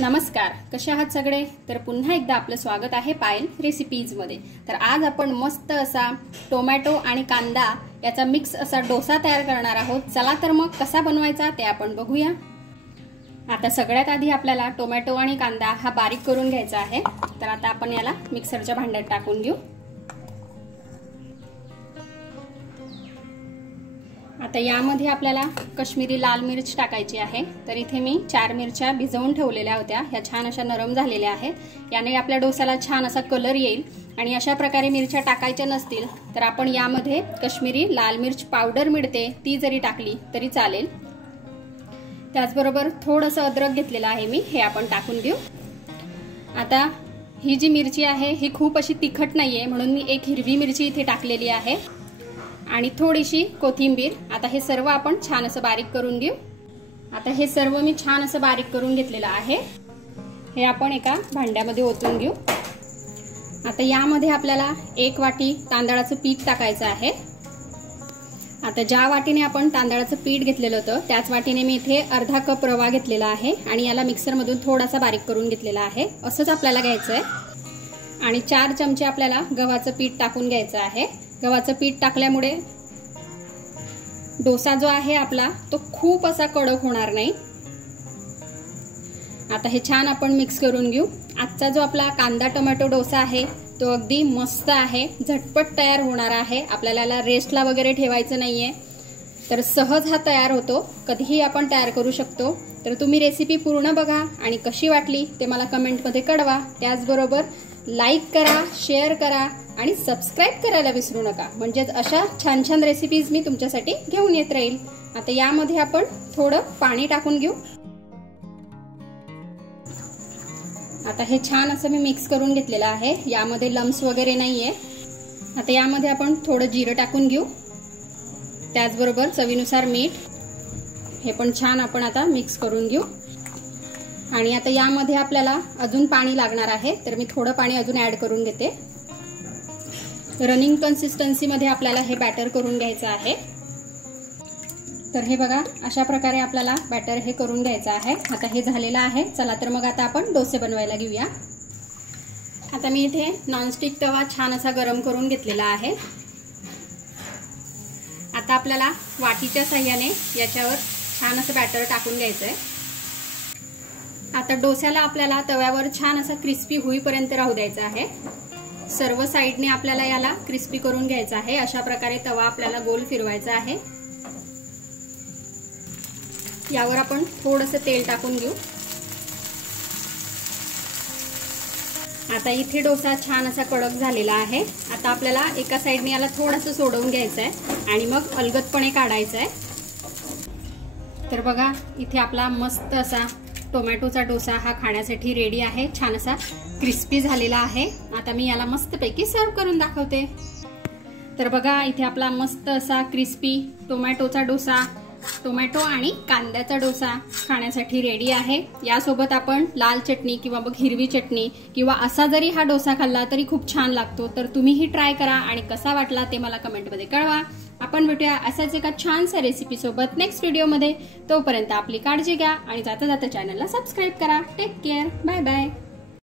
नमस्कार, कसे आहात सगळे। तर पुन्हा एकदा आपलं स्वागत आहे पायल रेसिपीज मध्ये। तर आज आपण मस्त असा टोमॅटो आणि कांदा याचा मिक्स असा डोसा तयार करणार आहोत। चला तर मग कसा बनवायचा ते आपण बघूया। आता सगळ्यात आधी आपल्याला टोमॅटो आणि कांदा हा बारीक करून घ्यायचा आहे। तर आता आपण याला मिक्सरच्या भांड्यात टाकून घेऊ। आता यामध्ये आपल्याला काश्मीरी लाल मिर्च टाकायची आहे। तर इथे मी 4 मिरच्या भिजवून ठेवलेल्या होत्या, ह्या छान अशा नरम झालेल्या आहेत। याने आपल्या डोसाला छान असा कलर येईल। आणि अशा प्रकारे मिरच्या टाकायच्या नसतील तर आपण यामध्ये काश्मीरी लाल मिर्च पावडर मिळते ती जरी टाकली तरी चालेल। त्याचबरोबर थोडंसं अद्रक घेतलेलं आहे मी, हे आपण टाकून देऊ। आता ही जी मिरची आहे ही खूप अशी तिखट नाहीये, म्हणून मी एक हिरवी मिरची इथे टाकलेली आहे आणि थोडीशी कोथिंबीर। आता हे सर्व आपण छान असं बारीक करून घेऊ। आता हे सर्व मी छान असं बारीक करून घेतलेलं आहे। हे आपण एका भांड्यामध्ये ओतून घेऊ। आता यामध्ये आपल्याला 1 वाटी तांदळाचं पीठ टाकायचं आहे। आता ज्या वाटीने आपण तांदळाचं पीठ घेतलेलं होतं त्याच वाटीने मी इथे अर्धा कप रवा घेतलेला आहे आणि याला मिक्सर मधून थोडासा बारीक करून घेतलेला आहे। असंच आपल्याला घ्यायचं आहे। आणि 4 चमचे आपल्याला गव्हाचं पीठ टाकून घ्यायचं आहे। गव्हाचं पीठ टाकल्यामुळे डोसा जो आहे आपला तो खूप असा कडक होणार नाही। आता हे छान आपण मिक्स करून घेऊ। आजचा जो आपला कांदा टोमॅटो डोसा आहे तो अगदी मस्त आहे, झटपट तयार होणार आहे। आपल्याला याला रेस्टला वगैरे ठेवायचं नाहीये, तर सहज हा तयार होतो, कधीही आपण तयार करू शकतो। तर तुम्ही रेसिपी पूर्ण बघा आणि कशी वाटली ते मला कमेंटमध्ये कळवा। त्याचबरोबर लाईक करा, शेअर करा आणि सबस्क्राइब करायला विसरू नका, म्हणजे अशा छान छान रेसिपीज मी तुमच्यासाठी घेऊन येत राहील। आता यामध्ये आपण थोडं पाणी टाकून घेऊ। आता हे छान असं मी मिक्स करून घेतलेलं आहे, यामध्ये लम्स वगैरे नाहीये। आता यामध्ये आपण थोडं जिरं टाकून घेऊ, त्याचबरोबर चवीनुसार मीठ, हे पण छान आपण आता मिक्स करून घेऊ। आणि आता यामध्ये आपल्याला अजून पाणी लागणार आहे, तर मी थोडं पाणी अजून ऍड करून घेते। रनिंग कन्सिस्टन्सी मध्ये आपल्याला हे बॅटर करून घ्यायचं आहे। तर हे बघा, अशा प्रकारे आपल्याला बॅटर हे करून घ्यायचं आहे। आता हे झालेलं आहे। चला तर मग आता आपण डोसे बनवायला घेऊया। आता मी इथे नॉनस्टिक तवा छान असा गरम करून घेतलेला आहे। आता आपल्याला वाटीच्या साहाय्याने याच्यावर छान असं बॅटर टाकून घ्यायचं आहे। आता डोस्याला आपल्याला तव्यावर छान असा क्रिस्पी होईपर्यंत राहू द्यायचा आहे। सर्व साइडने आपल्याला याला क्रिस्पी करून घ्यायचा आहे। अशा प्रकारे तवा आपल्याला गोल फिरवायचा आहे। यावर आपण थोडंसं तेल टाकून घेऊ। आता इथे डोसा छान असा कडक झालेला आहे। आता आपल्याला एका साइडने याला थोडंसं सोडवून घ्यायचं आहे आणि मग अलगदपणे काढायचं आहे। तर बघा, इथे आपला मस्त असा टोमॅटोचा डोसा हा खाण्यासाठी रेडी आहे। छान असा क्रिस्पी झालेला आहे। आता मी याला मस्तपैकी सर्व करून दाखवते। तर बघा, इथे आपला मस्त असा क्रिस्पी टोमॅटोचा डोसा, टोमॅटो आणि कांद्याचा डोसा खाण्यासाठी रेडी आहे। यासोबत आपण लाल चटणी किंवा मग हिरवी चटणी किंवा असा जरी हा डोसा खाल्ला तरी खूप छान लागतो। तर तुम्हीही ट्राय करा आणि कसा वाटला ते मला कमेंटमध्ये कळवा। आपण भेटूया असाच एका छानशा रेसिपी सोबत नेक्स्ट व्हिडिओमध्ये। तोपर्यंत आपली काळजी घ्या आणि जाता जाता चॅनलला सबस्क्राइब करा। Take care, bye bye.